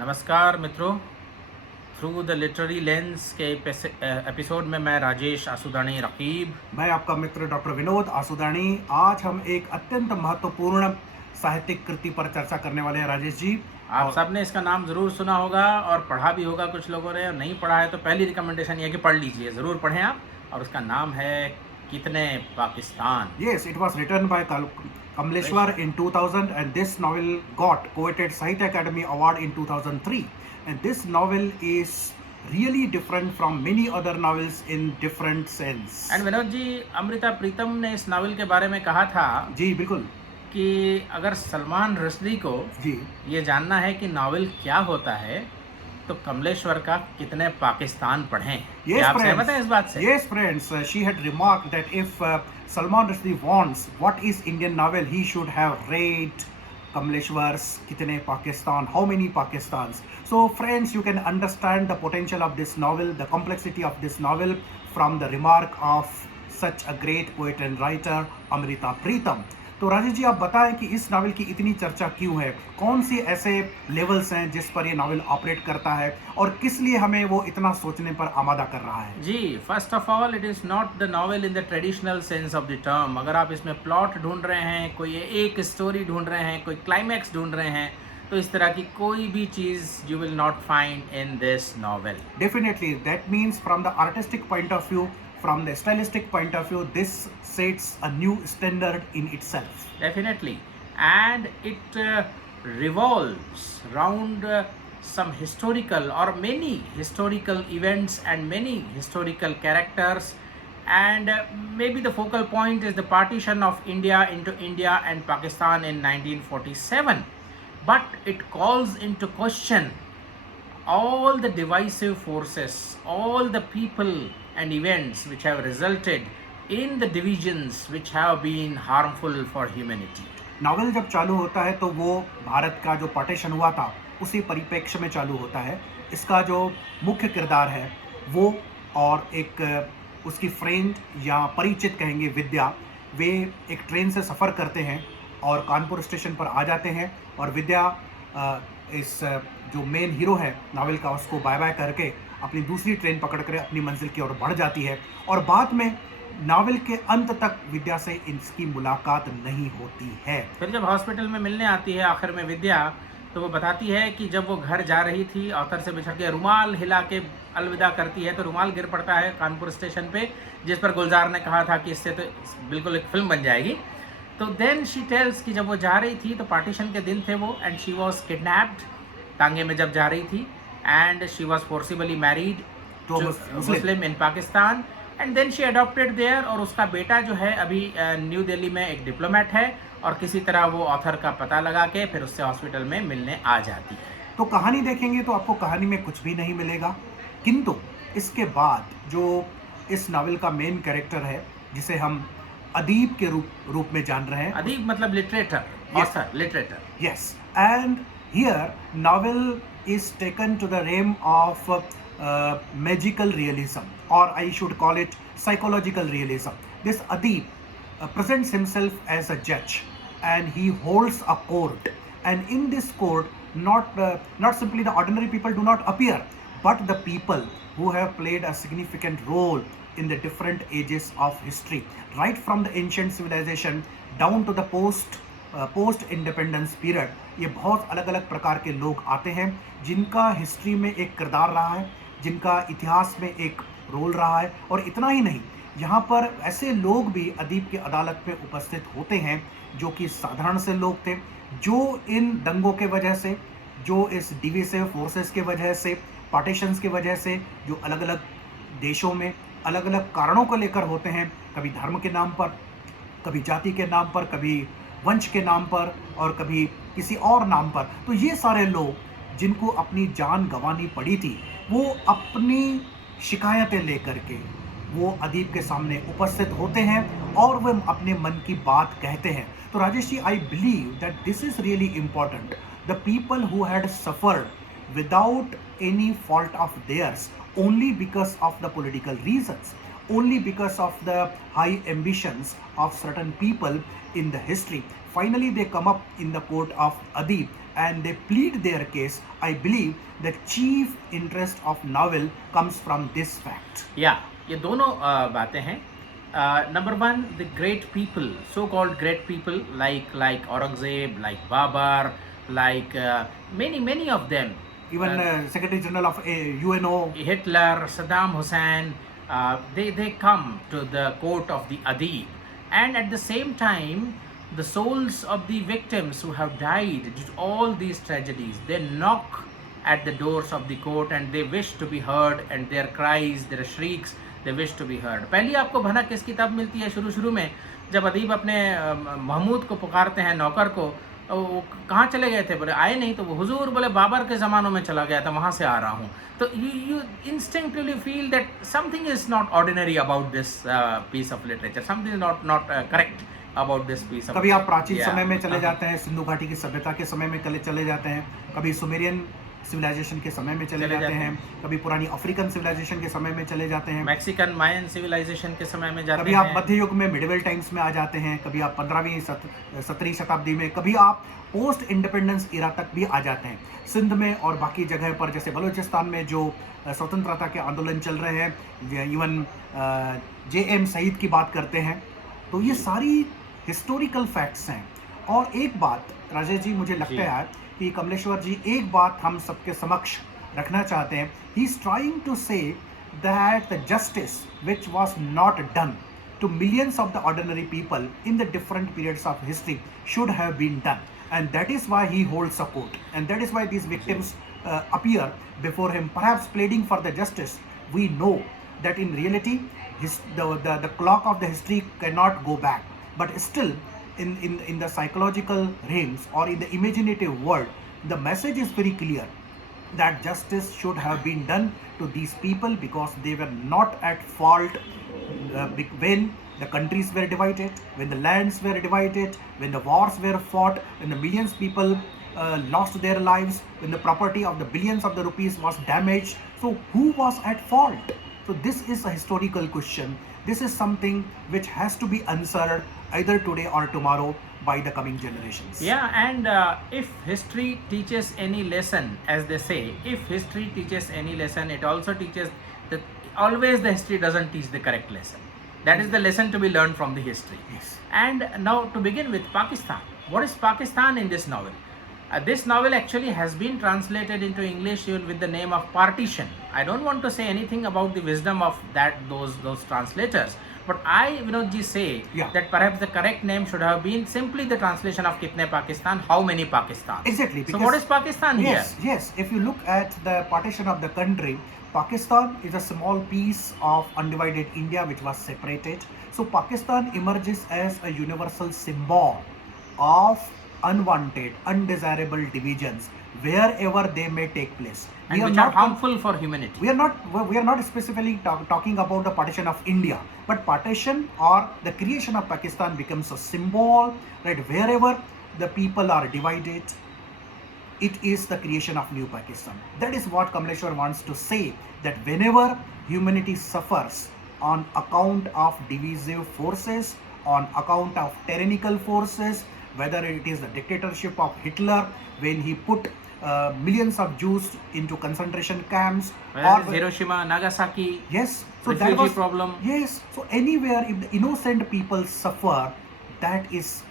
नमस्कार मित्रों। Through the literary lens के एपिसोड में मैं राजेश आसुदानी रकीब। मैं आपका मित्र डॉक्टर विनोद आसुदानी। आज हम एक अत्यंत महत्वपूर्ण साहित्यिक कृति पर चर्चा करने वाले हैं राजेश जी। आप और सबने इसका नाम ज़रूर सुना होगा और पढ़ा भी होगा कुछ लोगों ने, और नहीं पढ़ा है तो पहली रिकमेंडेशन ये है कि पढ़ लीजिए, ज़रूर पढ़ें आप। और उसका नाम है कितने Pakistan. yes, it was written by Kamleshwar in 2000 and this novel got coveted Sahitya Academy Award in 2003 and this novel is really different from many other novels in different sense. And Vinod ji, Amrita Pritam ने इस नावल के बारे में कहा था जी बिल्कुल कि अगर सलमान रश्दी को जी। ये जानना है कि नावल क्या होता है तो कमलेश्वर का कितने पाकिस्तान पढ़ें। क्या आप सहमत हैं इस बात से? Yes, friends. She had remarked that if Salman Rushdie wants what is Indian novel, he should have read Kamleshwar's Kitne Pakistan, how many Pakistans. So, friends, you can understand the potential of this novel, the complexity of this novel from the remark of such a great poet and writer, Amrita Pritam. तो राजेश जी, आप बताएं कि इस novel की इतनी चर्चा क्यों है, कौन सी ऐसे लेवल्स हैं जिस पर ये नावल ऑपरेट करता है और किस लिए हमें वो इतना सोचने पर आमादा कर रहा है। जी, first of all it is not the novel in the traditional sense of the term. अगर आप इसमें प्लॉट ढूंढ रहे हैं, कोई एक स्टोरी ढूंढ रहे हैं, कोई क्लाइमैक्स ढूंढ रहे हैं, तो इस तरह की कोई भी चीज़ you will not find in this novel. Definitely that means from the artistic point of view, from the stylistic point of view, this sets a new standard in itself. Definitely. And it revolves around some historical or many historical events and many historical characters, and maybe the focal point is the partition of India into India and Pakistan in 1947. But it calls into question all the divisive forces, all the people and events which have resulted in the divisions which have been harmful for humanity. Novel जब चालू होता है तो वो भारत का जो partition हुआ था उसी परिप्रेक्ष्य में चालू होता है। इसका जो मुख्य किरदार है वो और एक उसकी फ्रेंड या परिचित कहेंगे विद्या, वे एक ट्रेन से सफ़र करते हैं और कानपुर स्टेशन पर आ जाते हैं और विद्या इस जो मेन हीरो है नावल का उसको बाय बाय करके अपनी दूसरी ट्रेन पकड़ कर अपनी मंजिल की ओर बढ़ जाती है और बाद में नावल के अंत तक विद्या से इसकी मुलाकात नहीं होती है। फिर जब हॉस्पिटल में मिलने आती है आखिर में विद्या, तो वो बताती है कि जब वो घर जा रही थी ऑथर से बिछड़ के रुमाल हिला के अलविदा करती है तो रुमाल गिर पड़ता है कानपुर स्टेशन पे, जिस पर गुलजार ने कहा था कि इससे तो बिल्कुल एक फिल्म बन जाएगी। तो देन शी टेल्स कि जब वो जा रही थी तो पार्टीशन के दिन थे वो, एंड शी वॉज किडनैप्ड, तांगे में जब जा रही थी, and she was forcibly married to Muslim in Pakistan, and then she adopted there. और उसका बेटा जो है अभी न्यू दिल्ली में एक डिप्लोमेट है और किसी तरह वो ऑथर का पता लगा के फिर उससे हॉस्पिटल में मिलने आ जाती है। तो कहानी देखेंगे तो आपको कहानी में कुछ भी नहीं मिलेगा, किंतु इसके बाद जो इस नावल का मेन कैरेक्टर है जिसे हम अदीब के रूप में जान रहे हैं। अदीब मतलब लिटरेटर, author, लिटरेटर। Yes, and here novel is taken to the realm of magical realism, or I should call it psychological realism. This Adib presents himself as a judge and he holds a court, and in this court not simply the ordinary people do not appear, but the people who have played a significant role in the different ages of history, right from the ancient civilization down to the post independence period. ये बहुत अलग अलग प्रकार के लोग आते हैं जिनका हिस्ट्री में एक किरदार रहा है, जिनका इतिहास में एक रोल रहा है। और इतना ही नहीं, यहाँ पर ऐसे लोग भी अदीब की अदालत में उपस्थित होते हैं जो कि साधारण से लोग थे, जो इन दंगों के वजह से, जो इस डिविसिव फोर्सेस के वजह से, पार्टीशंस की वजह से, जो अलग अलग देशों में अलग अलग कारणों को लेकर होते हैं, कभी धर्म के नाम पर, कभी जाति के नाम पर, कभी वंश के नाम पर और कभी किसी और नाम पर। तो ये सारे लोग जिनको अपनी जान गंवानी पड़ी थी, वो अपनी शिकायतें लेकर के वो अदीब के सामने उपस्थित होते हैं और वो अपने मन की बात कहते हैं। तो Rajesh ji, I believe that this is really important. The people who had suffered without any fault of theirs, only because of the political reasons, only because of the high ambitions of certain people in the history. Finally, they come up in the court of Adib and they plead their case, I believe the chief interest of novel comes from this fact. ये दोनों बातें हैं. Number one, the great people, so-called great people like Aurangzeb, like Babar, like many of them. Even Secretary General of UNO, Hitler, Saddam Hussein, they come to the court of the Adib, and at the same time, the souls of the victims who have died due to all these tragedies, they knock at the doors of the court and they wish to be heard, and their cries, their shrieks, they wish to be heard. पहली आपको भनक किसकी तब मिलती है शुरू में, जब अदीब अपने महमूद को पुकारते हैं, नौकर को. वो कहाँ चले गए थे? बोले आए नहीं. तो वो हुजूर बोले बाबर के ज़मानों में चला गया था, वहाँ से आ रहा हूँ. तो you instinctively feel that something is not ordinary about this piece of literature, something is not correct about this piece of. कभी आप प्राचीन समय में चले जाते हैं, सिंधु घाटी की सभ्यता के समय में चले जाते हैं, कभी सुमेरियन सिविलाइजेशन के समय में चले जाते हैं, कभी पुरानी अफ्रीकन सिविलाइजेशन के समय में चले जाते हैं, मैक्सिकन मायन सिविलाइजेशन के समय में जाते हैं, कभी आप मध्य युग में मिडिवल टाइम्स में आ जाते हैं, कभी आप 15वीं 17वीं शताब्दी में, कभी आप पोस्ट इंडिपेंडेंस इरा तक भी आ जाते हैं. सिंध में और बाकी जगह पर, जैसे बलूचिस्तान में जो स्वतंत्रता के आंदोलन चल रहे हैं, इवन JM शहीद की बात करते हैं, तो ये सारी हिस्टोरिकल फैक्ट्स हैं. और एक बात राजेश जी मुझे लगता है कि कमलेश्वर जी एक बात हम सबके समक्ष रखना चाहते हैं. He is trying to say that the justice which was not done to millions of the ordinary people in the different periods of history should have been done, and that is why he holds a court, and that is why these victims appear before him, perhaps pleading for the justice. We know that in reality the clock of the history cannot go back, but still in the psychological realms or in the imaginative world, the message is very clear that justice should have been done to these people because they were not at fault when the countries were divided, when the lands were divided, when the wars were fought, when the millions people lost their lives, when the property of the billions of the rupees was damaged. So who was at fault? So this is a historical question. This is something which has to be answered either today or tomorrow by the coming generations. Yeah, and if history teaches any lesson, as they say, if history teaches any lesson, it also teaches that always the history doesn't teach the correct lesson. That is the lesson to be learned from the history. Yes. And now to begin with Pakistan. What is Pakistan in this novel? This novel actually has been translated into English with the name of Partition. I don't want to say anything about the wisdom of those translators, but I, Vinod ji, say that perhaps the correct name should have been simply the translation of Kitne Pakistan, how many Pakistan. Exactly. So what is Pakistan here? Yes. If you look at the partition of the country, Pakistan is a small piece of undivided India which was separated. So Pakistan emerges as a universal symbol of unwanted, undesirable divisions wherever they may take place. And which are harmful for humanity. We are not specifically talking about the partition of India, but partition or the creation of Pakistan becomes a symbol, right? Wherever the people are divided, it is the creation of new Pakistan. That is what Kamleshwar wants to say, that whenever humanity suffers on account of divisive forces, on account of tyrannical forces, whether it is the dictatorship of Hitler when he put millions of Jews into concentration camps, or Hiroshima, Nagasaki, yes, so refugee that was problem. Yes, so anywhere if the innocent people suffer, that is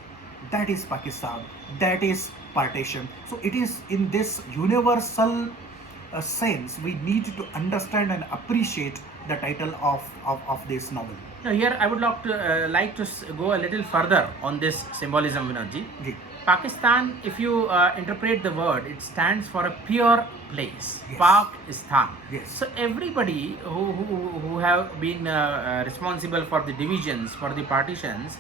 Pakistan, that is partition. So it is in this universal sense we need to understand and appreciate the title of this novel. Now here I would like to go a little further on this symbolism, Vinod ji. Pakistan, if you interpret the word, it stands for a pure place. Yes. Pakistan. Yes. So everybody who have been responsible for the divisions, for the partitions,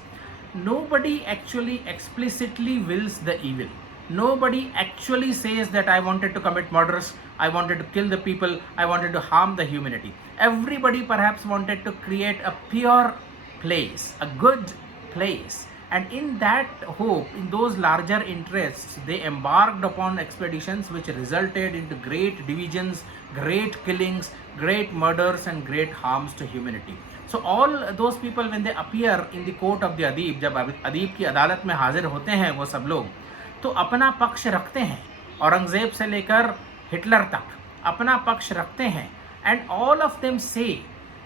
nobody actually explicitly wills the evil. Nobody actually says that I wanted to commit murders, I wanted to kill the people, I wanted to harm the humanity. Everybody perhaps wanted to create a pure place, a good place. And in that hope, in those larger interests, they embarked upon expeditions which resulted into great divisions, great killings, great murders and great harms to humanity. So all those people, when they appear in the court of the Adib, जब अदीब की अदालत में हाजिर होते हैं वो सब लोग, तो अपना पक्ष रखते हैं, औरंगजेब से लेकर हिटलर तक अपना पक्ष रखते हैं, and all of them say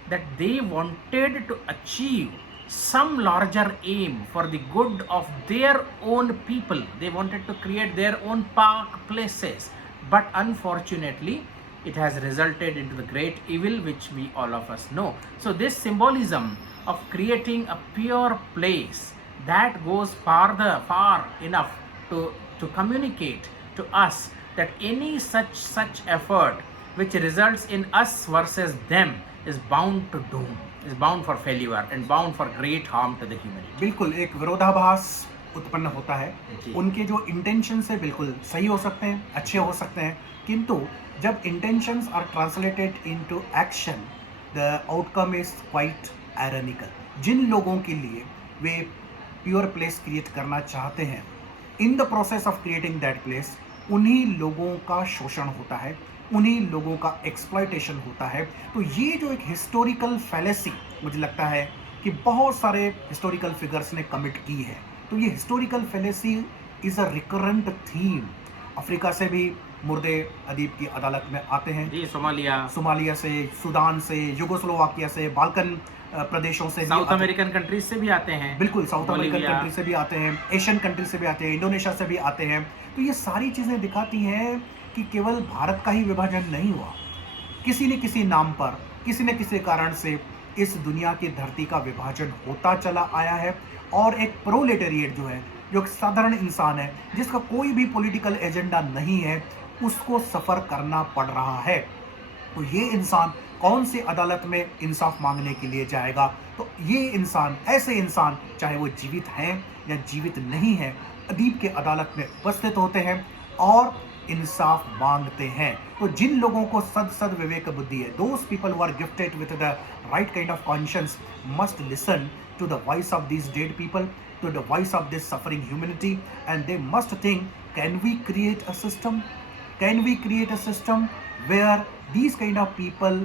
that they wanted to achieve some larger aim for the good of their own people. They wanted to create their own park places, but unfortunately it has resulted into the great evil which we all of us know. So this symbolism of creating a pure place that goes far enough to communicate to us that any such effort which results in us versus them is bound to doom, is bound for failure and bound for great harm to the humanity. बिल्कुल एक विरोधाभास उत्पन्न होता है। जी। उनके जो intentions है बिल्कुल सही हो सकते हैं, अच्छे हो सकते हैं, किंतु जब intentions are translated into action, the outcome is quite ironical. जिन लोगों के लिए वे प्योर प्लेस क्रिएट करना चाहते हैं, in the process of creating that place उन्हीं लोगों का शोषण होता है, उन्हीं लोगों का एक्सप्लॉयटेशन होता है। तो ये जो एक हिस्टोरिकल फैलेसी मुझे लगता है कि बहुत सारे हिस्टोरिकल फिगर्स ने कमिट की है। तो ये historical fallacy is a recurrent theme. Africa से भी मुर्दे अदीब की अदालत में आते हैं, जी, सोमालिया से, सूडान से, युगोस्लोवाकिया से, बाल्कन प्रदेशों से, साउथ अमेरिकन कंट्रीज से भी आते हैं। बिल्कुल, साउथ अमेरिकन कंट्री से भी आते हैं, एशियन कंट्री से भी आते हैं, इंडोनेशिया से भी आते हैं। तो ये सारी चीज़ें दिखाती हैं कि केवल भारत का ही विभाजन नहीं हुआ, किसी न किसी नाम पर, किसी न किसी कारण से इस दुनिया की धरती का विभाजन होता चला आया है। और एक प्रोलेटेरिएट जो है, जो एक साधारण इंसान है, जिसका कोई भी पॉलिटिकल एजेंडा नहीं है, उसको सफ़र करना पड़ रहा है। तो ये इंसान कौन सी अदालत में इंसाफ मांगने के लिए जाएगा? तो ये इंसान, ऐसे इंसान, चाहे वो जीवित हैं या जीवित नहीं हैं, अदीब के अदालत में उपस्थित होते हैं और इंसाफ मांगते हैं। तो जिन लोगों को सद विवेक बुद्धि है, those people who are gifted with the right kind of conscience must listen to the voice of this dead people, to the voice of this suffering humanity, and they must think, can we create a system? Can we create a system where these kind of people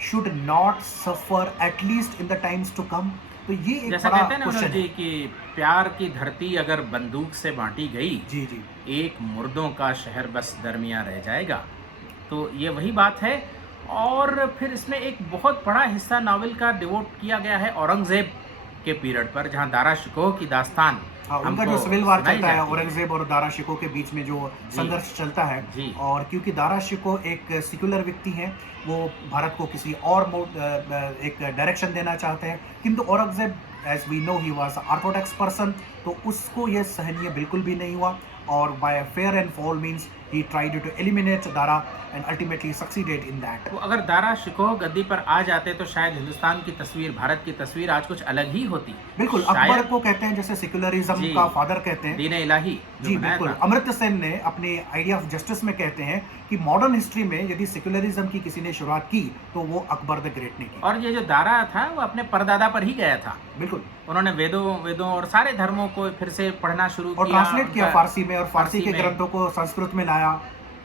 should not suffer at least in the times to come? तो ये एक जैसा बड़ा कहते हैं ना question Manoj ji है। कि प्यार की धरती अगर बंदूक से बांटी गई, जी जी एक मुर्दों का शहर बस दरमियान रह जाएगा। तो ये वही बात है। और फिर इसमें एक बहुत बड़ा हिस्सा नावल का डिवोट किया गया है औरंगजेब के पीरियड पर, जहाँ दारा शिकोह की दास्तान उनका हमको जो सिविल वार सुनाई चलता है, जाती है। औरंगजेब और दारा शिकोह के बीच में जो संघर्ष चलता है, जी। और क्योंकि दारा शिकोह एक सेक्युलर व्यक्ति हैं, वो भारत को किसी और एक डायरेक्शन देना चाहते हैं, किंतु Aurangzeb, as we know, he was orthodox person, तो उसको ये सहनीय बिल्कुल भी नहीं हुआ, और by fair and foul means he tried to eliminate Dara and ultimately succeeded in that. तो अगर दारा शिकोह गद्दी पर आ जाते तो शायद हिंदुस्तान की तस्वीर, भारत की तस्वीर आज कुछ अलग ही होती। बिल्कुल, शायद अकबर को कहते हैं जैसे सेक्युलरिज्म जी। का फादर कहते हैं, दीन इलाही जो जी बनाया बिल्कुल। था। अमर्त्य सेन ने अपने आइडिया ऑफ जस्टिस में कहते हैं कि मॉडर्न हिस्ट्री में यदि सेक्युलरिज्म की किसी ने शुरुआत की तो वो अकबर द ग्रेट ने की। और ये जो दारा था वो अपने परदादा पर ही गया था। बिल्कुल, उन्होंने वेदों और सारे धर्मों को फिर से पढ़ना शुरू और किया, ट्रांसलेट किया उनका फारसी में, और फारसी के में। ग्रंथों को संस्कृत में लाया।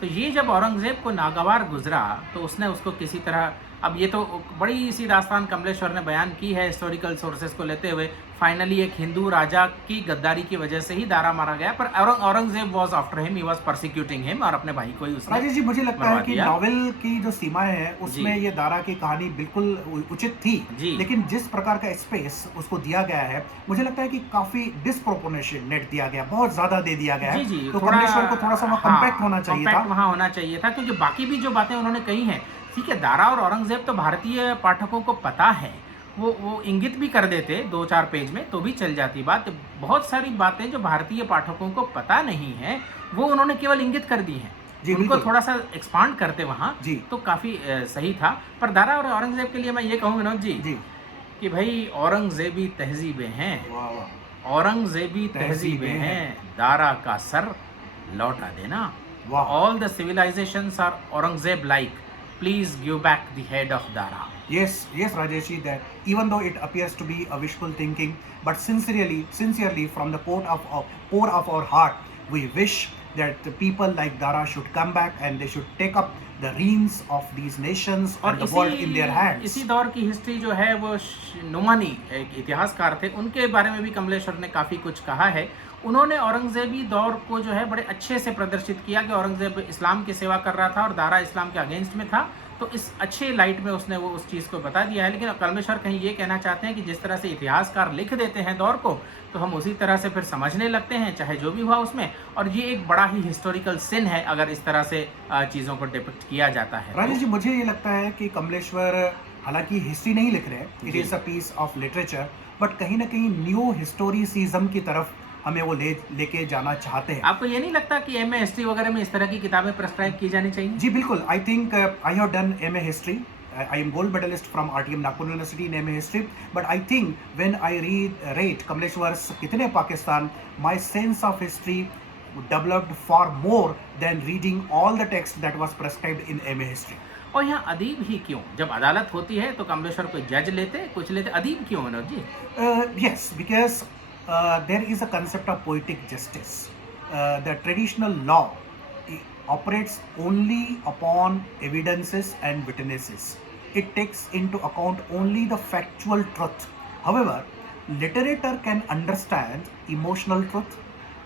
तो ये जब औरंगजेब को नागवार गुजरा तो उसने उसको किसी तरह, अब ये तो बड़ी सी दास्तान कमलेश्वर ने बयान की है हिस्टोरिकल सोर्सेज को लेते हुए, फाइनली एक हिंदू राजा की गद्दारी की वजह से ही दारा मारा गया, पर Aurangzeb was after him, he was persecuting him, और अपने भाई को ही उसने राजेश जी, मुझे लगता है मरवा कि दिया। नॉवेल की जो सीमाएं हैं उसमें जी। ये दारा की कहानी बिल्कुल उचित थी, जी। लेकिन जिस प्रकार का स्पेस उसको दिया गया है, मुझे लगता है कि काफी डिस्प्रोपोर्शनेट दिया गया, बहुत ज्यादा दे दिया गया है। जी जी, तो कमलेश्वर को थोड़ा सा वहाँ कम्पैक्ट होना चाहिए था। कम्पैक्ट वहाँ होना चाहिए था, क्योंकि बाकी भी जो बातें उन्होंने कही हैं, ठीक है, दारा और औरंगजेब तो भारतीय पाठकों को पता है, वो इंगित भी कर देते 2-4 पेज में तो भी चल जाती बात। बहुत सारी बातें जो भारतीय पाठकों को पता नहीं है वो उन्होंने केवल इंगित कर दी हैं, जी, उनको बिल्कुल। थोड़ा सा एक्सपांड करते वहाँ जी। तो काफ़ी सही था। पर दारा और औरंगजेब के लिए मैं ये कहूँ विनोद जी जी, कि भाई औरंगजेबी तहजीबें हैं, वाह वाह, औरंगजेबी तहजीबें हैं, दारा का सर लौटा देना। वाह। All the civilisations are Aurangzeb like, please give back the head of Dara. Yes, Rajesh ji, that even though it appears to be a wishful thinking, but sincerely from the core of our heart, we wish that the people like Dara should come back and they should take up the reins of these nations और and the world in their hands. इसी दौर की history जो है वो नुमानी एक इतिहासकार थे, उनके बारे में भी कमलेश्वर ने काफ़ी कुछ कहा है। उन्होंने औरंगजेबी दौर को जो है बड़े अच्छे से प्रदर्शित किया कि औरंगजेब इस्लाम की सेवा कर रहा था और दारा इस्लाम के अगेंस्ट में था, तो इस अच्छे लाइट में उसने वो उस चीज़ को बता दिया है। लेकिन कमलेश्वर कहीं ये कहना चाहते हैं कि जिस तरह से इतिहासकार लिख देते हैं दौर को, तो हम उसी तरह से फिर समझने लगते हैं, चाहे जो भी हुआ उसमें, और ये एक बड़ा ही हिस्टोरिकल सिन है अगर इस तरह से चीज़ों को डिपिक्ट किया जाता है। राजेश जी, मुझे ये लगता है कि कमलेश्वर हालांकि हिस्ट्री नहीं लिख रहे हैं, इट जी। Is a piece of literature, but कहीं ना कहीं न्यू हिस्टोरिसिज्म की तरफ हमें वो लेके जाना चाहते हैं। आपको ये नहीं लगता कि एमए हिस्ट्री वगैरह में इस तरह की किताबें प्रेस्क्राइब की जानी चाहिए? जी बिल्कुल, I think I have done MA history. I am gold medalist from RTM Nagpur University in MA History, but I think when I read Kamleshwar's Kitne Pakistan, my sense of history developed far more than reading all the text that was prescribed in MA History. और यहाँ अदीब ही क्यों? जब अदालत होती है तो कमलेश्वर कोई जज लेते, कुछ लेते, अदीब क्यों Manoj ji? Yes, because there is a concept of poetic justice. The traditional law operates only upon evidences and witnesses. It takes into account only the factual truth. However, literature can understand emotional truth,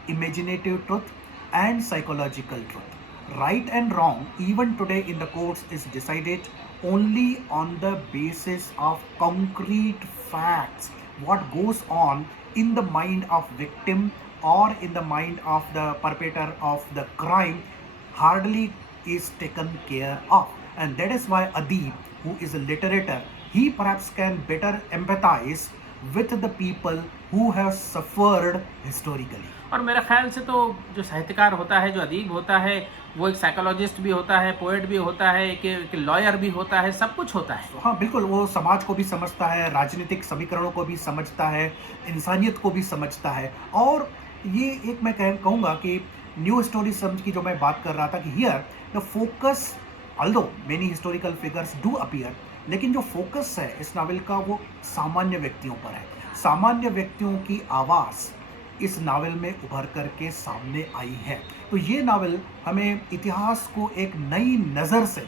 imaginative truth, and psychological truth. Right and wrong, even today in the courts, is decided only on the basis of concrete facts. What goes on in the mind of victim or in the mind of the perpetrator of the crime hardly is taken care of, and that is why Adib, who is a literator, he perhaps can better empathize with the people who have suffered historically. और मेरे ख्याल से तो जो साहित्यकार होता है, जो अदीब होता है, वो एक साइकोलॉजिस्ट भी होता है, पोएट भी होता है, एक लॉयर भी होता है, सब कुछ होता है। हाँ बिल्कुल, वो समाज को भी समझता है, राजनीतिक समीकरणों को भी समझता है, इंसानियत को भी समझता है। और ये एक मैं कहूँगा कि न्यू हिस्टोरिज्म की जो मैं बात कर रहा था कि here the focus, although many historical figures do appear, लेकिन जो फोकस है इस नावल का वो सामान्य व्यक्तियों पर है। सामान्य व्यक्तियों की आवाज़ इस नावल में उभर करके सामने आई है। तो ये नावल हमें इतिहास को एक नई नज़र से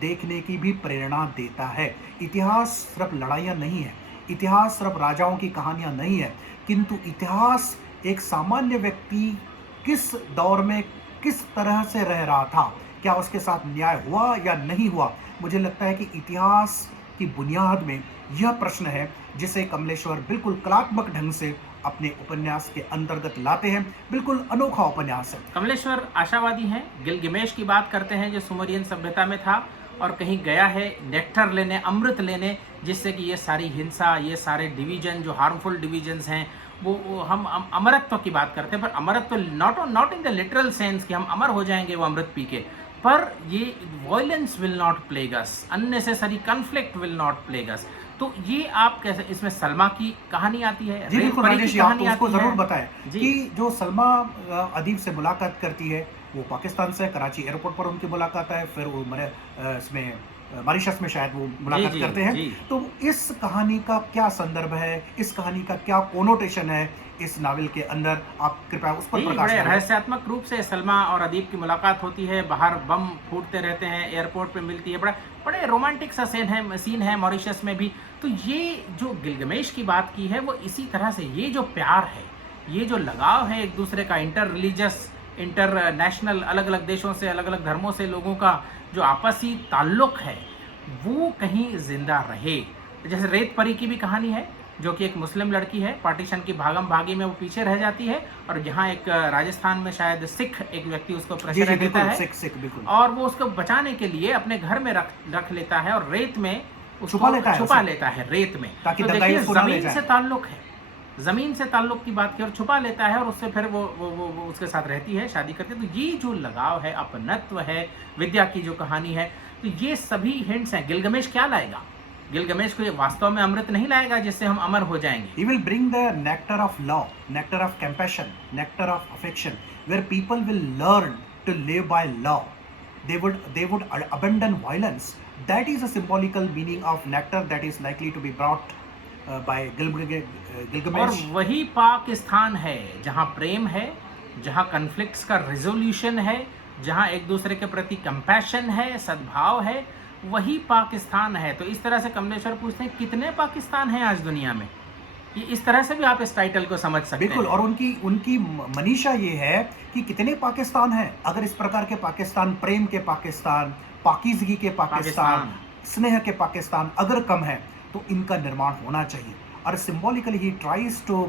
देखने की भी प्रेरणा देता है। इतिहास सिर्फ लड़ाइयाँ नहीं है, इतिहास सिर्फ राजाओं की कहानियाँ नहीं है, किंतु इतिहास एक सामान्य व्यक्ति किस दौर में किस तरह से रह रहा था, क्या उसके साथ न्याय हुआ या नहीं हुआ। मुझे लगता है कि इतिहास की बुनियाद में यह प्रश्न है जिसे कमलेश्वर बिल्कुल कलात्मक ढंग से अपने उपन्यास के अंतर्गत लाते हैं। बिल्कुल अनोखा उपन्यास है। कमलेश्वर आशावादी हैं, गिलगिमेश की बात करते हैं जो सुमेरियन सभ्यता में था और कहीं गया है नेक्टर लेने, अमृत लेने, जिससे कि ये सारी हिंसा, ये सारे डिवीजन जो हार्मफुल डिवीजन्स हैं, वो हम अमरत्व की बात करते हैं, पर अमरत्व not in the literal sense कि हम अमर हो जाएंगे वो अमृत पी के, पर ये violence will not plague us, unnecessary conflict will not plague us. तो ये आप कैसे, इसमें सलमा की कहानी आती है, जी बिल्कुल राजेश जी, आप तो उसको जरूर बताएं जी। कि जो सलमा अदीब से मुलाकात करती है वो पाकिस्तान से कराची एयरपोर्ट पर उनकी मुलाकात है, फिर वो इसमें मॉरिशस में शायद वो मुलाकात जी, करते हैं। जी। तो इस कहानी का क्या संदर्भ है, इस कहानी का क्या कोनोटेशन है इस नावल के अंदर, आप कृपया उस पर प्रकाश बड़े डालें। रहस्यात्मक रूप से सलमा और अदीब की मुलाकात होती है, बाहर बम फूटते रहते हैं, एयरपोर्ट पे मिलती है, बड़े रोमांटिक सा सीन है मॉरिशस में भी। तो ये जो गिलगमेश की बात की है वो इसी तरह से, ये जो प्यार है, ये जो लगाव है एक दूसरे का, इंटर रिलीजियस, इंटरनेशनल, अलग अलग देशों से, अलग अलग धर्मों से लोगों का जो आपसी ताल्लुक है वो कहीं जिंदा रहे। जैसे रेत परी की भी कहानी है, जो कि एक मुस्लिम लड़की है, पार्टीशन की भागम भागी में वो पीछे रह जाती है, और यहाँ एक राजस्थान में शायद सिख एक व्यक्ति उसको प्रेशर देता है, सिख बिल्कुल, और और वो उसको बचाने के लिए अपने घर में रख लेता है और रेत में उसको छुपा लेता है रेत में, ताकि तो दंगाई देखिए उसको ना ले जमीन जाए। से ताल्लुक है, जमीन से ताल्लुक की बात की और छुपा लेता है, और उससे फिर वो उसके साथ रहती है, शादी करती है। तो ये जो लगाव है, अपनत्व है, विद्या की जो कहानी है, तो ये सभी हिंट्स हैं। गिलगमेश क्या लाएगा? गिलगमेश को ये वास्तव में अमृत नहीं लाएगा जिससे हम अमर हो जाएंगे। He will bring the nectar of love, nectar of compassion, nectar of affection, where people will learn to live by love. They would abandon violence. That is a symbolical meaning of nectar that is likely to be brought by और Gilgamesh. वही पाकिस्तान है जहाँ प्रेम है, जहाँ conflicts का resolution है, जहाँ एक दूसरे के प्रति कंपैशन है, सद्भाव है, वही पाकिस्तान है। तो इस तरह से कमलेश्वर पूछते हैं कितने पाकिस्तान हैं आज दुनिया में। ये इस तरह से भी आप इस टाइटल को समझ सकते हैं। बिल्कुल, और उनकी उनकी मनीषा ये है कि कितने पाकिस्तान हैं। अगर इस प्रकार के पाकिस्तान, प्रेम के पाकिस्तान, पाकीज़गी के पाकिस्तान, स्नेह के पाकिस्तान अगर कम है तो इनका निर्माण होना चाहिए। और symbolically he tries to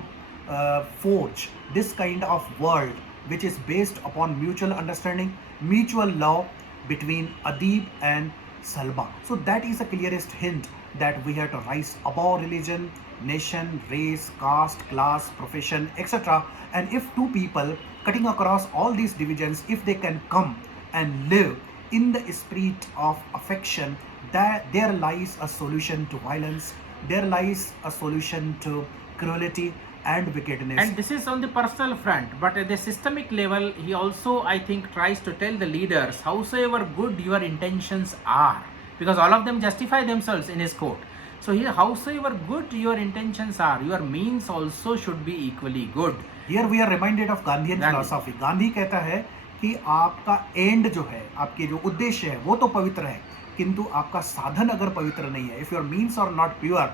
forge this kind of world which is based upon mutual understanding, mutual love between Adib and Salma. So that is the clearest hint that we have to rise above religion, nation, race, caste, class, profession, etc. And if two people cutting across all these divisions, if they can come and live in the spirit of affection, that there lies a solution to violence, there lies a solution to cruelty and wickedness. And this is on the personal front, but at the systemic level, he also, I think, tries to tell the leaders, howsoever good your intentions are, because all of them justify themselves in his quote. So here, howsoever good your intentions are, your means also should be equally good. Here we are reminded of Gandhian philosophy. Gandhi कहता है कि आपका and जो है, आपके जो उद्देश्य है वो तो पवित्र है, किंतु आपका साधन अगर पवित्र नहीं है, if your means are not pure,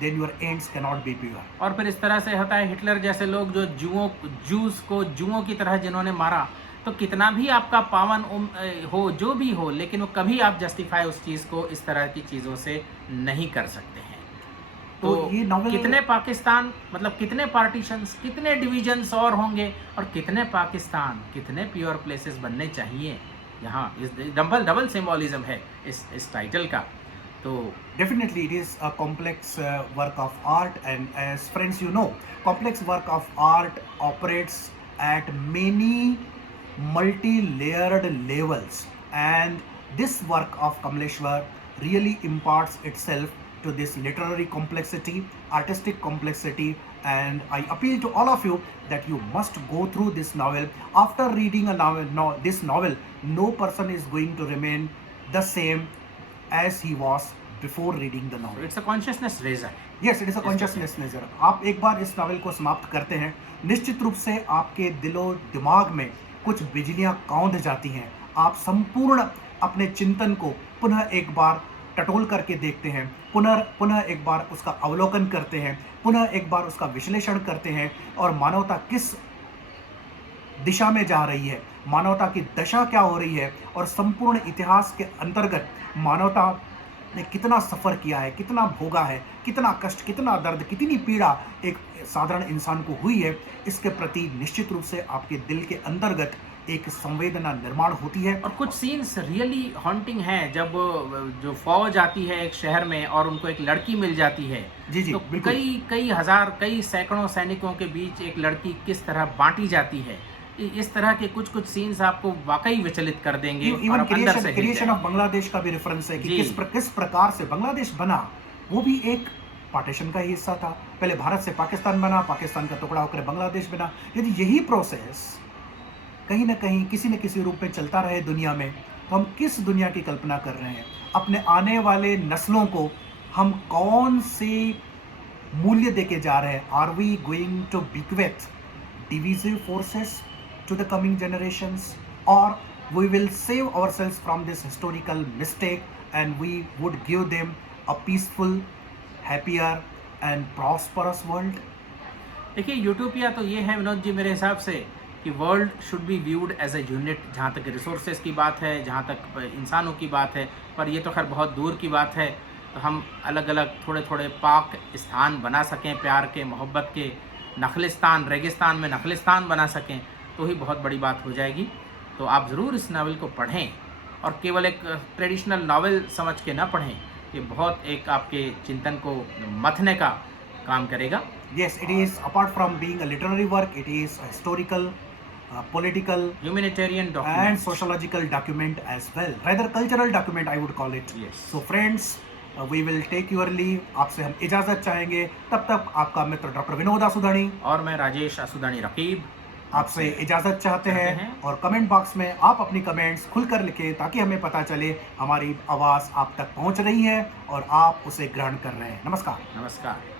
then your ends cannot be pure. और फिर इस तरह से होता है, हिटलर जैसे लोग जो जूस को जुओं की तरह जिन्होंने मारा, तो कितना भी आपका पावन हो, जो भी हो, लेकिन वो कभी आप जस्टिफाई उस चीज़ को इस तरह की चीज़ों से नहीं कर सकते हैं। तो ये नॉवेल कितने पाकिस्तान, मतलब कितने पार्टीशंस, कितने डिविजन्स और होंगे, और कितने पाकिस्तान, कितने प्योर प्लेसेस बनने चाहिए। यहाँ इस डबल सिंबॉलिज्म है इस टाइटल का। तो definitely it is a complex work of art, and as friends you know, complex work of art operates at many multi-layered levels, and this work of Kamleshwar really imparts itself to this literary complexity, artistic complexity, and I appeal to all of you that you must go through this novel. After reading this novel, no person is going to remain the same as he was before reading the novel. It's a consciousness raiser. Yes, it is a consciousness raiser. आप एक बार इस novel को समाप्त करते हैं, निश्चित रूप से आपके दिलो दिमाग में कुछ बिजलियां कौंध जाती हैं। आप संपूर्ण अपने चिंतन को पुनः एक बार टटोल करके देखते हैं, पुनः एक बार उसका अवलोकन करते हैं, पुनः एक बार उसका विश्लेषण करते हैं, और मानवता किस दिशा में जा रही है, मानवता की दशा क्या हो रही है, और संपूर्ण इतिहास के अंतर्गत मानवता ने कितना सफ़र किया है, कितना भोगा है, कितना कष्ट, कितना दर्द, कितनी पीड़ा एक साधारण इंसान को हुई है, इसके प्रति निश्चित रूप से आपके दिल के अंतर्गत एक संवेदना निर्माण होती है। और कुछ सीन्स रियली हॉन्टिंग हैं, जब जो फौज आती है एक शहर में और उनको एक लड़की मिल जाती है। जी जी, तो कई हजार, कई सैकड़ों सैनिकों के बीच एक लड़की किस तरह बांटी जाती है, इस तरह के कुछ सीन्स आपको वाकई विचलित कर देंगे। इवन क्रिएशन ऑफ बांग्लादेश का भी रेफरेंस है कि किस प्रकार से बांग्लादेश बना, वो भी एक पार्टीशन का ही हिस्सा था। पहले भारत से पाकिस्तान बना, पाकिस्तान का टुकड़ा होकर बांग्लादेश बना। यदि यही प्रोसेस कहीं ना कहीं किसी न किसी रूप में चलता रहे दुनिया में, तो हम किस दुनिया की कल्पना कर रहे हैं? अपने आने वाले नस्लों को हम कौन से मूल्य देके जा रहे हैं? Are we going to bequeath divisive forces to the coming generations, or we will save ourselves from this historical mistake and we would give them a peaceful, happier and prosperous world? देखिए, utopia तो ये है विनोद जी मेरे हिसाब से कि world should be viewed as a unit, जहाँ तक रिसोर्सेज की बात है, जहाँ तक इंसानों की बात है, पर ये तो खैर बहुत दूर की बात है। तो हम अलग अलग थोड़े थोड़े पाक स्थान बना सकें, प्यार के, मोहब्बत के, नखलिस्तान, रेगिस्तान में नखलिस्तान बना सकें, तो ही बहुत बड़ी बात हो जाएगी। तो आप ज़रूर इस नावल को पढ़ें, और केवल एक ट्रेडिशनल नावल समझ के ना पढ़ें, ये बहुत एक आपके चिंतन को मथने का काम करेगा। Yes, it is, apart from being a literary work, it is a historical, political, humanitarian document and sociological document as well. Rather cultural document I would call it. Yes. So friends, we will take your leave. आपसे हम इजाज़त चाहेंगे। तब तक आपका मित्र doctor Vinod Asudani और मैं राजेश आसुदानी रकीब आपसे इजाज़त चाहते हैं। और कमेंट बॉक्स में आप अपनी कमेंट्स खुलकर लिखें, ताकि हमें पता चले हमारी आवाज़ आप तक पहुंच रही है और आप उसे ग्रहण कर रहे हैं। नमस्कार। नमस्कार।